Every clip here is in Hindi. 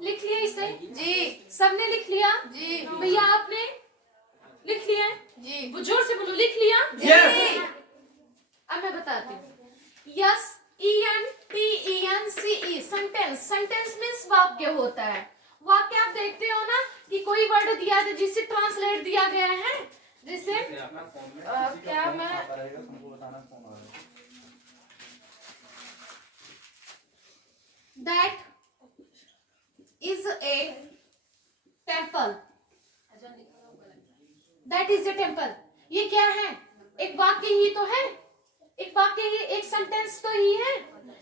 लिख लिया इसे? जी। सबने लिख लिया? जी। भैया आपने लिख लिया है? जी। वो जोर से बोलो, लिख लिया? जी। अब मैं बताती हूँ। Yes, ENTENCE sentence. Sentence means वाक्य होता है। वाक्य आप देखते हो ना कि कोई वर्ड दिया है जिसे ट्रांसलेट दिया गया है, जिसे क्या मैं that is a temple, that is a temple, ये क्या है? एक वाक्य ही तो है, एक वाक्य ही, एक सेंटेंस तो ही है,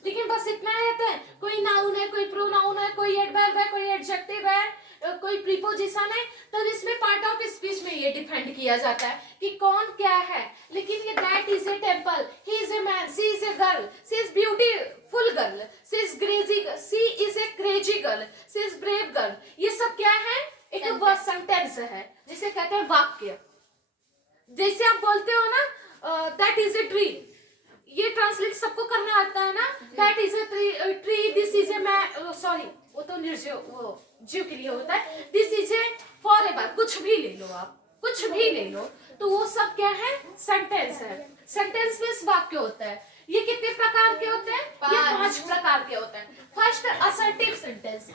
लेकिन बस इतना रहता है। कोई नाउन है, कोई प्रोनाउन है, कोई एडवर्ब है, कोई एडजेक्टिव है, कोई प्रीपोजिशन है, तब इसमें पार्ट ऑफ स्पीच में ये डिफाइन किया जाता है कि कौन क्या है। लेकिन ये that is a temple, he is a man, she is a girl, she is beautiful girl, she is crazy girl, she is brave girl, ये सब क्या है? एक वर्ड सेंटेंस है जिसे कहते हैं वाक्य। जैसे आप बोलते हो ना दैट इज ए ट्री, ये ट्रांसलेट सबको करना आता है ना, that is a tree, this is a man, sorry वो तो निर्जीव, वो जीव के लिए होता है, दिस इज ए फॉरएवर, कुछ भी ले लो आप, कुछ भी ले लो, तो वो सब क्या है? सेंटेंस है। सेंटेंस में वाक्य होता है। ये कितने प्रकार के होते हैं? ये 5 प्रकार के होते हैं। First assertive sentence,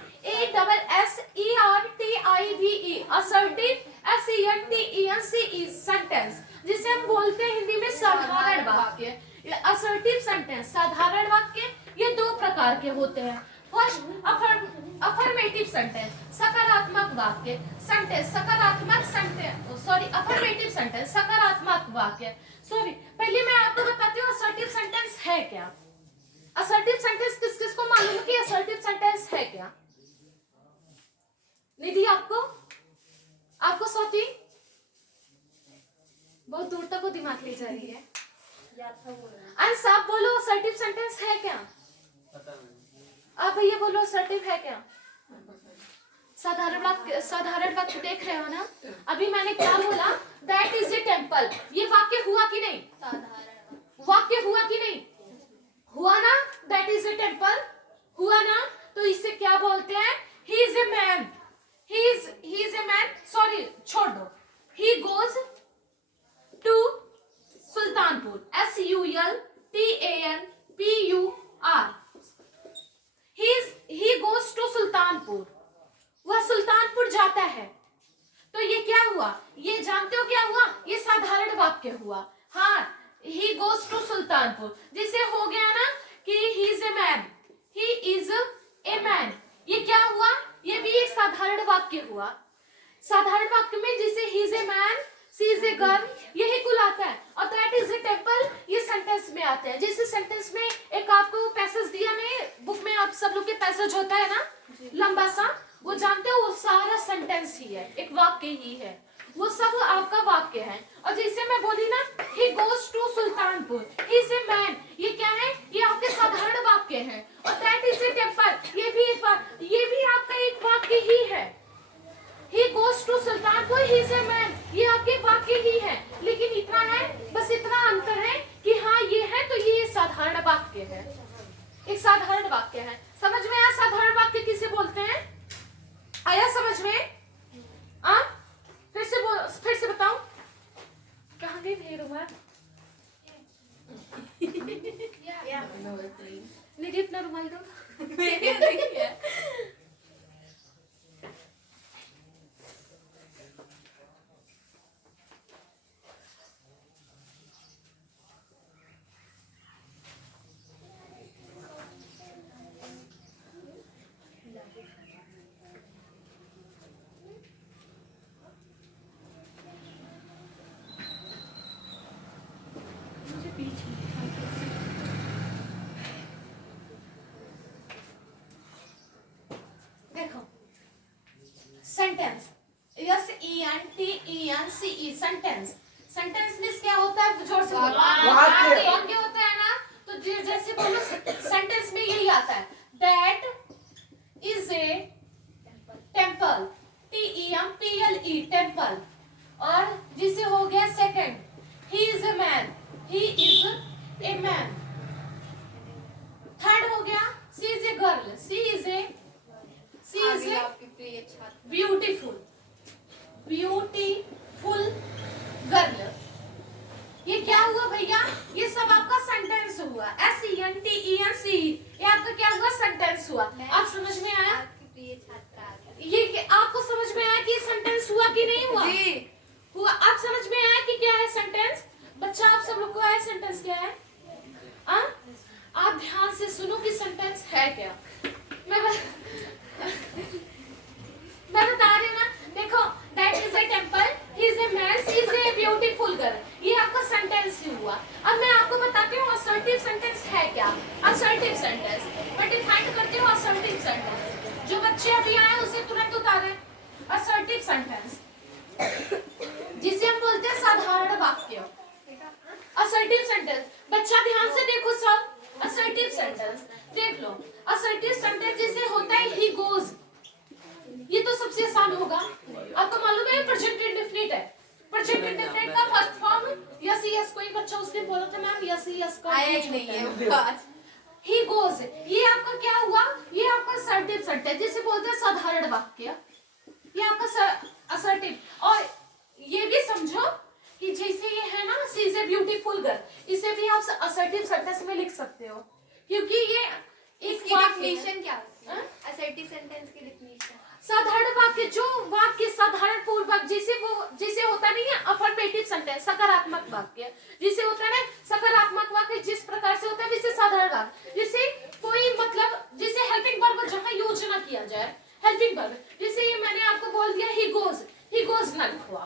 ASSERTIVE, assertive, SENTENCE sentence, जिसे हम बोलते हैं हिंदी में साधारण वाक्य। असर्टिव सेंटेंस, साधारण वाक्य, ये 2 प्रकार के होते हैं। फर्स्ट अफर्मेटिव सेंटेंस, सकारात्मक वाक्य सेंटेंस, सकारात्मक सेंटेंस, सॉरी अफर्मेटिव सेंटेंस, सकारात्मक वाक्य। सॉरी, पहले मैं आपको बताती हूँ असर्टिव सेंटेंस है क्या। असर्टिव सेंटेंस किस किस को मालूम है कि असर्टिव सेंटेंस है क्या? निधि, आपको स्वाति बहुत दूर तक वो दिमाग ले जा रही है। अंश, आप बोलो असर्टिव सेंटेंस है क्या? आप भैया बोलो असर्टिव है क्या? साधारण वाक्य देख रहे हो ना? अभी मैंने क्या बोला? दैट इज ए टेम्पल, ये वाक्य हुआ कि नहीं? साधारण वाक्य हुआ कि नहीं? हुआ ना? दैट इज ए टेम्पल हुआ ना? तो इसे क्या बोलते हैं? He is a man, he is a man, sorry छोड़ दो, he goes to Sultanpur, SULTANPUR, he goes to Sultanpur, वह सुल्तानपुर जाता है। तो ये क्या हुआ? ये जानते हो क्या हुआ? ये साधारण वाक्य हुआ। हाँ, he goes to सुल्तानपुर, जिसे हो गया ना कि he is a man, he is a man, ये क्या हुआ? ये भी एक साधारण वाक्य हुआ। साधारण वाक्य में जिसे he is a man, she is a girl, यही कुल आता है। और that is a temple, ये सेंटेंस में आते हैं। जैसे सेंटेंस में एक आपको पैसेज दिया नहीं, बुक में आप सब लोग के पैसेज होता है ना लंबा सा, वो जानते हो, वो सारा सेंटेंस ही है, एक वाक्य ही है, वो सब आपका वाक्य है। और जैसे मैं बोली ना he goes to Sultanpur, he is a man, ये क्या है? ये आपके साधारण वाक्य है। और that is a temple, ये भी आपका एक वाक्य ही है। he goes to Sultanpur, he is a man, ये आपके वाक्य ही है। लेकिन इतना है, बस इतना अंतर है कि हाँ ये है तो ये साधारण वाक्य है, एक साधारण वाक्य है। समझ में आया साधारण वाक्य किसे बोलते हैं? आया समझ में? फिर से बताऊं? कहाँ गई मेरी रुमाल? निधि अपना रुमाल दो। देखो sentence, SENTENCE sentence, sentence means क्या होता है? जोर से बोलो। वाक्य होता है ना, तो जैसे बोलो सेंटेंस में यही आता है, that is a temple, TEMPLE temple. और जिसे हो गया second, he is a man, he is a man. Third हो गया she is a girl, she she is a beautiful, beautiful girl. ये क्या हुआ भैया? ये सब आपका सेंटेंस हुआ। SENTENCE, ये आपका क्या हुआ? सेंटेंस हुआ। आप समझ में आया? ये आपको समझ में आया कि सेंटेंस हुआ कि नहीं हुआ? जी हुआ। आप समझ में आया कि क्या है सेंटेंस? बच्चा आप सब लोग को आया सेंटेंस क्या है? आप ध्यान से सुनो कि सेंटेंस है क्या। मैं बता रही हूँ ना, देखो, that is a temple, he is a man, she is a beautiful girl, ये आपका सेंटेंस ही हुआ। अब मैं आपको बताती हूँ असर्टिव सेंटेंस है क्या। असर्टिव सेंटेंस मैं डिफाइन करती हूँ। असर्टिव सेंटेंस जो बच्चे अभी आए उसे तुरंत उतारे। असर्टिव सेंटेंस जिसे हम बोलते हैं साधारण वाक्य। असर्टिव सेंटेंस, बच्चा ध्यान से देखो सब। असर्टिव सेंटेंस देख लो। असर्टिव सेंटेंस जैसे होता है ही गोज, ये तो सबसे आसान होगा। आपको मालूम है प्रेजेंट इंडेफिनिट है। प्रेजेंट इंडेफिनिट का फर्स्ट फॉर्म यस यस। कोई बच्चा उसने बोला था मैम यस यस का नहीं है। ही गोज, ये आपका क्या हुआ? ये आपका असर्टिव सेंटेंस जिसे बोलते हैं साधारण वाक्य। ये आपका असर्टिव। और ये भी समझो कि जैसे ये है ना she is a beautiful girl, इसे भी आप असर्टिव सेंटेंस में लिख सकते हो क्योंकि ये इसकी डेफिनेशन क्या होती है? असर्टिव सेंटेंस की डेफिनेशन साधारण वाक्य, जो वाक्य साधारण पूर्वक जिसे होता नहीं है अफर्मेटिव सेंटेंस, सकारात्मक वाक्य जिसे होता है ना सकारात्मक वाक्य जिस प्रकार से होता है वैसे साधारण वाक्य, जिसे कोई मतलब जिसे हेल्पिंग वर्ब जहां यूज ना किया जाए। हेल्पिंग वर्ब जैसे ये मैंने आपको बोल दिया ही गोज ना लिखो।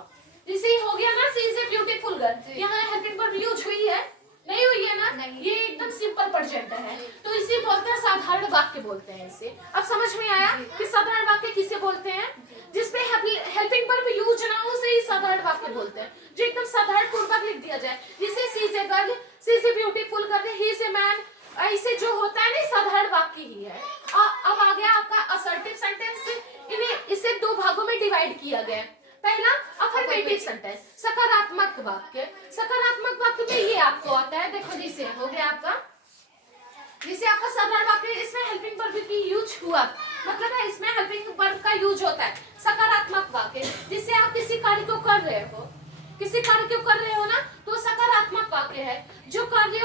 जैसे हो गया ना she is a beautiful girl, यहाँ हेल्पिंग वर्ब यूज हुई है नहीं हुई है ना? ये एकदम सिंपल प्रेजेंट है, तो इसे बोलते हैं साधारण वाक्य बोलते हैं इसे। अब समझ में आया कि साधारण वाक्य किसे बोलते हैं? जिसपे हेल्पिंग वर्ब यूज ना हो उसे ही साधारण वाक्य बोलते हैं, जो एकदम साधारण पूर्वक लिख दिया जाए। जैसे she is a girl, she is a beautiful girl, he is a man, ऐसे जो होता है ना साधारण वाक्य ही है। अब आ गया आपका असर्टिव सेंटेंस। इन्हें इसे दो भागों में डिवाइड किया गया। पहला अफर्मेटिव सेंटेंस, सकारात्मक वाक्य। सकारात्मक वाक्य में ये आपको आता है, देखो जैसे हो गया आपका, जैसे आपका साधारण वाक्य, इसमें हेल्पिंग वर्ब की यूज हुआ, मतलब है इसमें हेल्पिंग वर्ब का यूज होता है। सकारात्मक वाक्य जिससे आप किसी कार्य को कर रहे हो, किसी कार्य को कर रहे हो ना, तो सकारात्मक वाक्य है। जो कार्य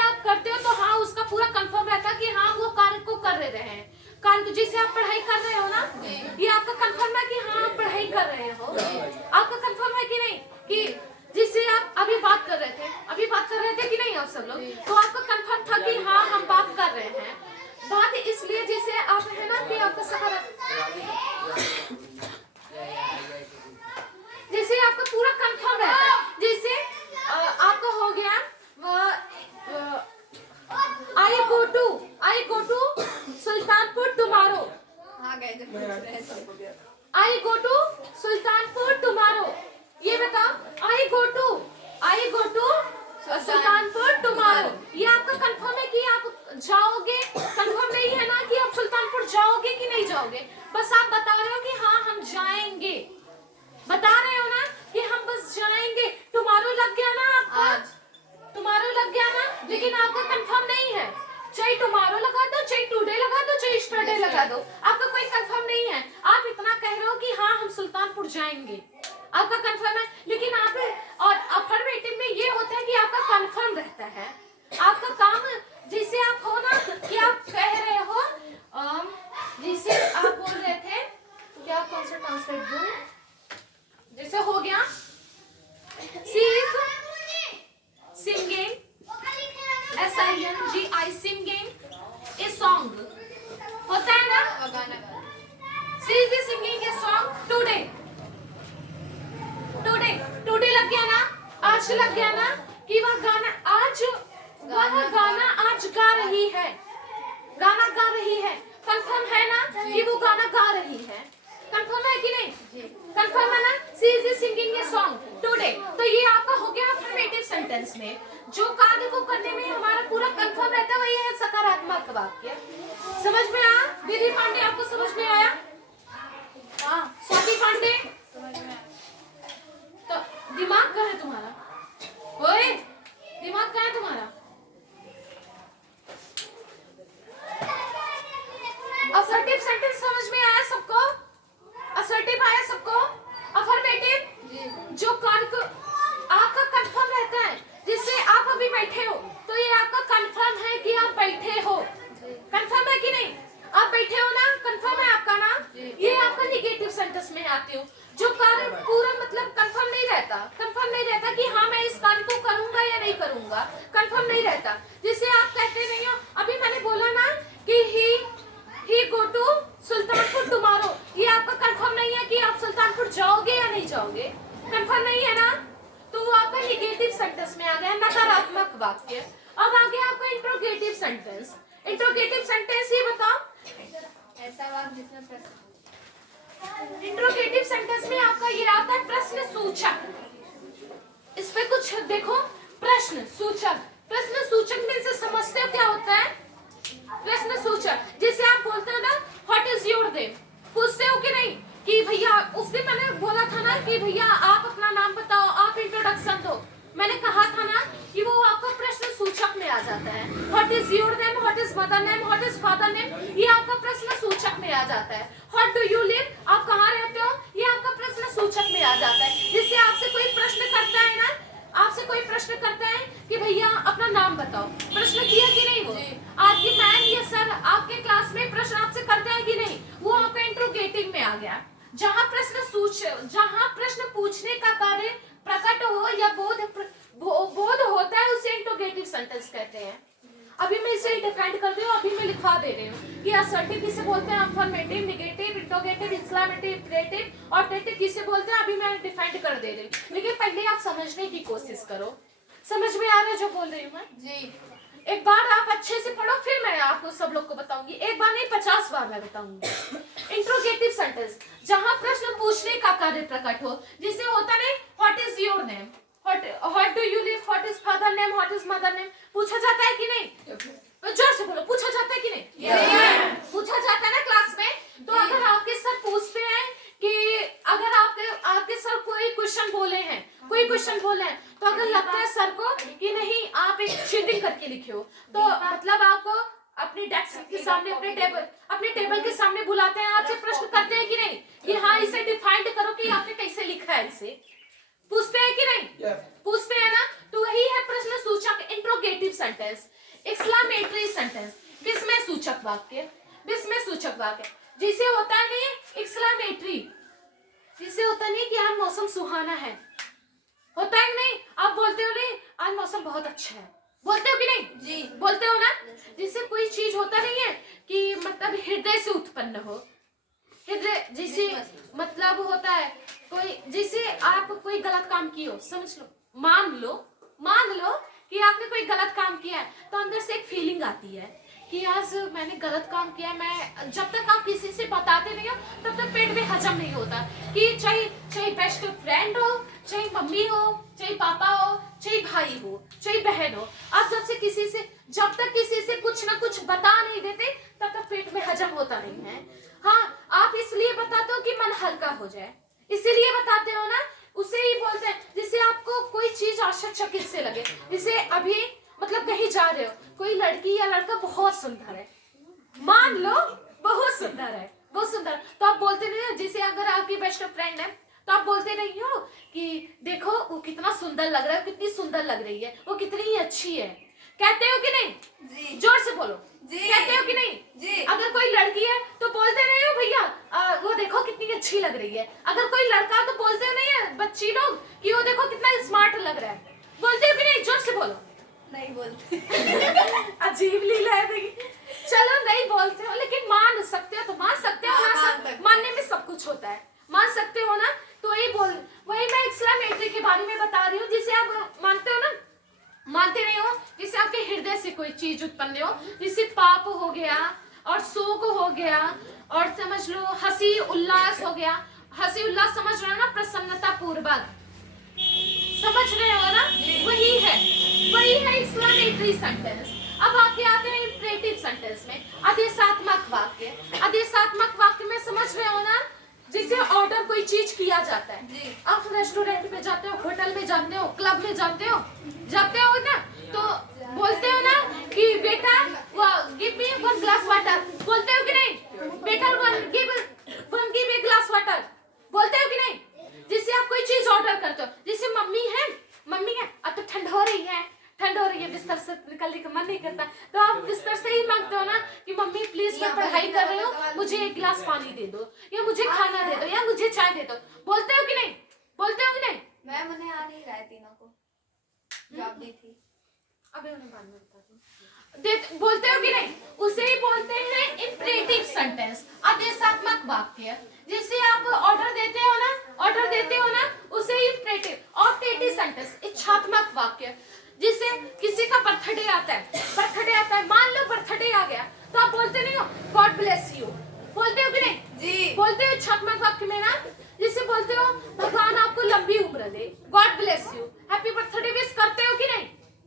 आप करते हो तो हाँ उसका पूरा कंफर्म रहता है कि हाँ वो कार्य को कर रहे हैं। कार्य जैसे आप पढ़ाई कर रहे हो ना, ये आपका कंफर्म है कि हाँ आप पढ़ाई कर रहे हो। आपका कंफर्म है कि नहीं कि जिससे आप अभी बात कर रहे थे कि नहीं आप सब लोग, तो आपका कंफर्म था कि हाँ हम बात कर रहे हैं। बात इसलिए जैसे आप है ना कि आपका जैसे आपका पूरा कंफर्म रहता है। जैसे आपका हो गया I go to Sultanpur tomorrow. I go to Sultanpur tomorrow. ये बताओ I go to Sultanpur tomorrow, ये आपका कंफर्म है कि आप जाओगे? कंफर्म नहीं है ना कि आप सुल्तानपुर जाओगे कि नहीं जाओगे, बस आप बता रहे हो कि हाँ हम जाएंगे। बता रहे हो ना कि हम बस जाएंगे। टुमारो लग गया ना आपका, टुमारो लग गया ना, लेकिन आपका कंफर्म नहीं है। चाहे टुमारो लगा दो, चाहे टुडे लगा दो, चाहे स्टरडे लगा दो, आपका कोई कंफर्म नहीं है। आप इतना कह रहे हो कि हाँ हम सुल्तानपुर जाएंगे, आपका कंफर्म है। लेकिन आप और अफर्मेटिव में ये होता है कि आपका कंफर्म रहता है। आपका काम जैसे आप हो ना कि आप कह रहे हो, जैसे आप बोल रहे थे क्या, कौन सा ट्रांसलेट दूं? जैसे हो गया she is singing, SINGI singing a song, होता है ना गाना। She is singing a song today लग गया ना, आज लग गया ना कि वह गाना आज गा रही है, गाना गा रही है। कंफर्म है ना कि वो गाना गा रही है? कंफर्म है कि नहीं? कंफर्म है ना? She is singing a song today. तो ये आपका हो गया अफर्मेटिव सेंटेंस में जो कार्य को करने में हमारा पूरा कंफर्म रहता है, वही है सकारात्मक वाक्य। समझ में आया? दीदी पांडे आपको समझ में आया? हाँ स्वाति पांडे तो दिमाग कहाँ है तुम्हारा? ओए दिमाग कहाँ है तुम्हारा? असर्टिव सेंटेंस समझ में आया सबको? असर्टिव आया सबको? अफर्मेटिव जो कार्य को आपका कंफर्म रहता है, जिससे आप अभी बैठे हो तो ये आपका कंफर्म है कि आप बैठे हो। कंफर्म है कि नहीं? आप बैठे हो ना, कंफर्म है आपका ना? ये आपका निगेटिव सेंटेंस में आते हो। जो कार्य पूरा मतलब कंफर्म नहीं रहता कि हाँ मैं इस कार्य को करूंगा या नहीं करूंगा, कंफर्म नहीं रहता। जिसे आप कहते नहीं हो, अभी मैंने बोला ना कि ही गो टू सुल्तानपुर टुमारो, ये आपका कंफर्म नहीं है कि आप सुल्तानपुर जाओगे या नहीं जाओगे, कंफर्म नहीं है ना, तो वो आपका निगेटिव सेंटेंस में आ गया, नकारात्मक वाक्य। अब आ गया आपका इंट्रोगेटिव सेंटेंस। इंट्रोगेटिव सेंटेंस ये बताओ, ऐसा वाक्य जिसमें प्रश्न। इंट्रोगेटिव सेंटेंस में आपका ये आता है प्रश्न सूचक। इस पे कुछ देखो, प्रश्न सूचक। प्रश्न सूचक में से समझते हो क्या होता है? प्रश्न सूचक जैसे आप बोलते हो ना व्हाट इज योर नेम, पूछते हो कि नहीं कि भैया, उस दिन मैंने बोला था ना कि भैया आप अपना नाम बताओ, आप इंट्रोडक्शन दो। मैंने कहा था ना कि वो आपका प्रश्न सूचक में आ जाता है। What is your name, what is mother name, what is father name, ये आपका प्रश्न सूचक में आ जाता है। व्हाट डू यू लिव, आप कहाँ रहते हो, ये आपका प्रश्न सूचक में आ जाता है। जिससे आपसे कोई प्रश्न करता है ना, आपसे कोई प्रश्न करता है कि भैया अपना नाम बताओ, प्रश्न किया कि नहीं? वो आपकी मैम या सर आपके क्लास में प्रश्न आपसे करते हैं कि नहीं, वो आपका इंट्रोगेटिव में आ गया। जहाँ प्रश्न पूछने का कार्य प्रकट हो या बोध होता है, उसे इंट्रोगेटिव सेंटेंस कहते हैं। अभी मैं इसे डिफाइन कर रही हूँ, अभी मैं लिखवा दे रही हूँ कि असर्टिव किसे बोलते हैं, affirmative, negative, interrogative, exclamative, imperative और ऑप्टेटिव किसे बोलते हैं, अभी मैं डिफाइन कर दे रही हूँ। लेकिन पहले आप समझने की कोशिश करो। समझ में आ रहा है जो बोल रही हूँ मैं? जी। एक बार आप अच्छे से पढ़ो, फिर मैं आपको सब लोग को बताऊंगी। एक बार नहीं 50 बार मैं बताऊंगी। इंट्रोगेटिव सेंटेंस जहां प्रश्न पूछने का कार्य प्रकट हो, जिसे होता नहीं what is your name, what do you live, what is father name, what is mother name, पूछा जाता है कि नहीं? जोर से बोलो, पूछा जाता है कि नहीं? पूछा जाता है ना क्लास में। तो अगर आपके सर पूछते हैं कि अगर आपके सर कोई क्वेश्चन बोले हैं, तो अगर लगता है सर को कि नहीं आप एक चीटिंग करके लिखे हो, तो मतलब आपको अपने डेस्क के सामने, अपने टेबल के सामने बुलाते हैं, आपसे प्रश्न करते हैं कि नहीं कि हाँ इसे डिफाइन करो कि आपने कैसे लिखा है, इसे पूछते हैं कि नहीं? पूछते हैं ना। तो वही है प्रश्न सूचक इंट्रोगेटिव सेंटेंस। एक्सक्लेमेटरी सेंटेंस विस्मय सूचक वाक्य। जिसे होता नहीं एक्सक्लेमेटरी, जिसे होता नहीं कि आज मौसम सुहाना है, होता है कि नहीं? आप बोलते हो नहीं आज मौसम बहुत अच्छा है, बोलते हो कि नहीं? जी। बोलते हो ना। जिसे कोई चीज होता नहीं है कि मतलब हृदय से उत्पन्न हो, हृदय जिसे मतलब होता है कोई, जिसे आप कोई गलत काम किए हो, समझ लो, मान लो कि आपने कोई गलत काम किया है, तो अंदर से एक फीलिंग आती है कि आज मैंने गलत काम किया। मैं जब तक आप किसी से बताते नहीं हो तब तक पेट में हजम नहीं होता कि चाहे बेस्ट फ्रेंड हो, चाहे मम्मी हो, चाहे पापा हो, चाहे भाई हो, चाहे बहन हो, आप जब तक किसी से कुछ ना कुछ बता नहीं देते तब तक पेट में हजम होता नहीं है। हाँ, आप इसलिए बताते हो कि मन हल्का हो जाए, इसीलिए बताते हो ना। उसे ही बोलते हैं जिससे आपको कोई चीज आश्चर्यचकित से लगे। जैसे अभी मतलब कहीं जा रहे हो, कोई लड़की या लड़का बहुत सुंदर है, मान लो बहुत सुंदर, तो आप बोलते नहीं हो। जैसे अगर आपकी बेस्ट फ्रेंड है तो आप बोलते नहीं हो कि देखो वो कितना सुंदर लग रहा है, कितनी सुंदर लग रही है, वो कितनी ही अच्छी है, कहते हो कि नहीं? जी। जोर से बोलो, जी। कहते हो कि नहीं? जी। अगर कोई लड़की है तो बोलते नहीं हो भैया वो देखो कितनी अच्छी लग रही है। अगर कोई लड़का तो बोलते हो नहीं है बच्ची लोग कि वो देखो कितना स्मार्ट लग रहा है, बोलते हो कि नहीं? जोर से बोलो। नहीं बोलते। अजीब लीला है देखिए। चलो नहीं बोलते हो लेकिन मान सकते हो तो मान सकते हो ना, मानने में सब कुछ होता है, मान सकते हो ना। तो वही मैं एक्सक्लेमेटरी के बारे में बता रही हूँ, जिसे आप मानते हो ना, मानते नहीं हो, जिसे आपके हृदय से कोई चीज उत्पन्न हो, जिसे पाप हो गया और शोक हो गया और समझ लो हंसी उल्लास हो गया। हंसी उल्लास समझ रहे हो ना, प्रसन्नता पूर्वक, समझ रहे हो ना? वही है एक्सक्लेमेटरी सेंटेंस। अब आगे आते हैं इम्परेटिव सेंटेंस में, आदेशात्मक वाक्य में समझ रहे हो ना, जिसे ऑर्डर कोई चीज किया जाता है। जी। आप रेस्टोरेंट में जाते हो, होटल में जाते हो, क्लब में जाते हो ना, तो बोलते हो ना कि बेटा गिव मी 1 ग्लास वाटर, बोलते हो कि नहीं? पढ़ाई कर रहे हो, मुझे एक गिलास पानी दे दो, या मुझे खाना दे दो, या मुझे चाय दे दो। बोलते हो कि नहीं? बोलते हो कि नहीं? मैम उन्हें आ नहीं रहा है तीनों को, जॉब दी थी। अबे उन्हें बाद में बता दूं। बोलते हो कि नहीं? उसे ही बोलते हैं इंपरेटिव सेंटेंस, आदेशात्मक वाक्य। जिसे आप ऑर्डर देते हो ना, उसे इंपरेटिव। ऑप्टेटिव सेंटेंस, इच्छात्मक वाक्य। जिसे किसी का बर्थडे आता है, मान लो बर्थडे आ गया, तो आप बोलते नहीं हो गॉड ब्लेस यू? बोलते हो कि नहीं? जी बोलते हो इच्छात्मक वाक्य में ना। जिसे बोलते हो भगवान आपको लंबी उम्र दे, God bless you. Happy birthday wish करते हो कि नहीं?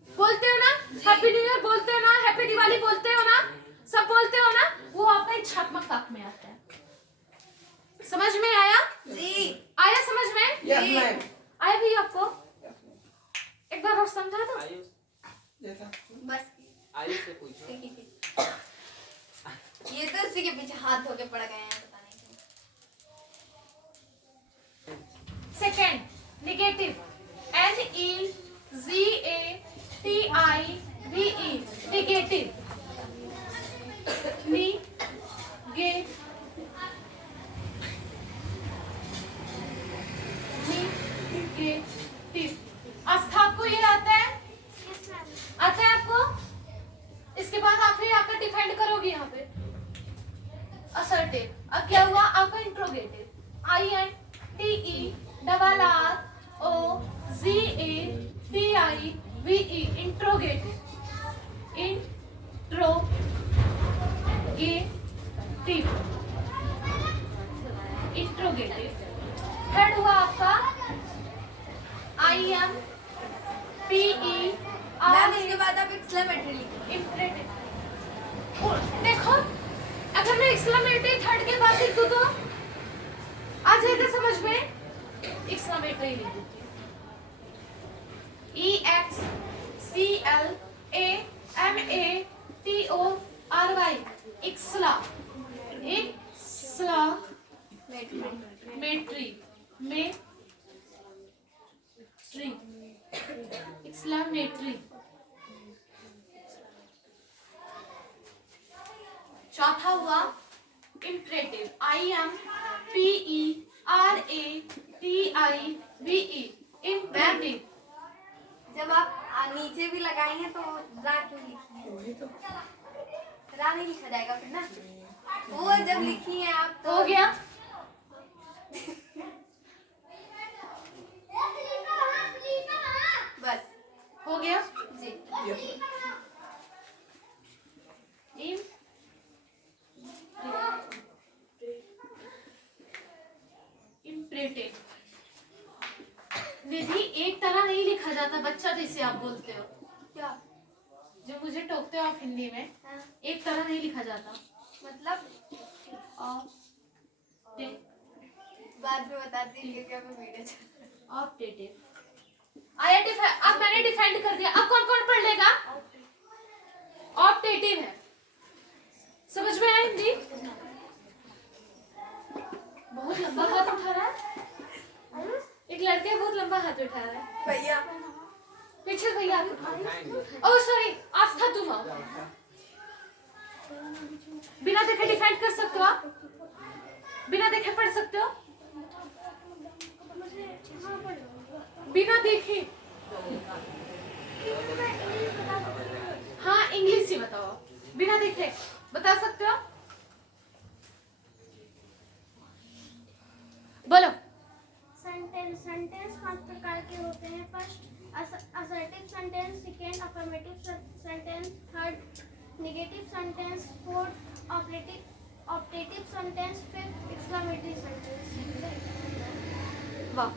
बोलते हो ना? हैप्पी न्यू ईयर बोलते हो ना? हैप्पी दिवाली बोलते हो ना? सब बोलते हो ना? वो आपका इच्छात्मक वाक्य में आता है। समझ में आया? जी आया समझ में? Yes ma'am. आया भी आपको? एक बार और समझा दो। बस आयुष से पूछो। ये तो उसी के पीछे हाथ धो के पड़ गए हैं, पता नहीं क्यों। Second negative, NEGATIVE, negative. Aastha आपको ये आता है? आता है आपको? इसके बाद आप फिर आपका डिफेंड करोगे यहाँ पे। असर्टिव, अब क्या हुआ आपका interrogative, INTERROGATIVE, interrogative, interrogative. Third हुआ आपका मैम इसके बाद आप एक्सक्लेमेटरी लिखिए। इंपरेटिव। देखो अगर मैं एक्सक्लेमेटरी थर्ड के बाद लिख दूं तो आ जाएगा समझ में? एक्सक्लेमेटरी लिख दूंगी, EXCLAMATORY, एक्सक्लेमेटरी। चौथा हुआ इंपरेटिव, IMPERATIVE, इंपरेटिव। जब आप नीचे भी लगाएंगे तो रा क्यों लिखी है? रा नहीं लिखा जाएगा फिर ना। वो जब लिखी है आप तो हो गया? बस हो गया जी। इंपरेटिव। निधि एक तरह नहीं लिखा जाता बच्चा, जैसे आप बोलते हो, क्या जो मुझे टोकते हो आप हिंदी में, हाँ, एक तरह नहीं लिखा जाता। मतलब बाद में बता दीजिए क्योंकि मैं वीडियो ऑप्टेटिव। आया अब मैंने डिफाइन कर दिया। अब कौन कौन पढ़ लेगा? ऑप्टेटिव है। समझ में आया हिंदी? बहुत लंबा हाथ उठा रहा है एक लड़के, बहुत लंबा हाथ उठा रहा है। भैया पीछे भैया आप ओह सॉरी, आस्था तुम आओ। बिना देखे डिफेंड कर सकते हो आप? बिना देखे पढ़ सकते हो? बिना देखे? हाँ इंग्लिश ही बताओ, बिना देखे बता सकते हो? बोलो। सेंटेंस 5 प्रकार के होते हैं। First assertive sentence, second affirmative sentence, third negative sentence, fourth optative sentence, fifth exclamatory sentence. वाह।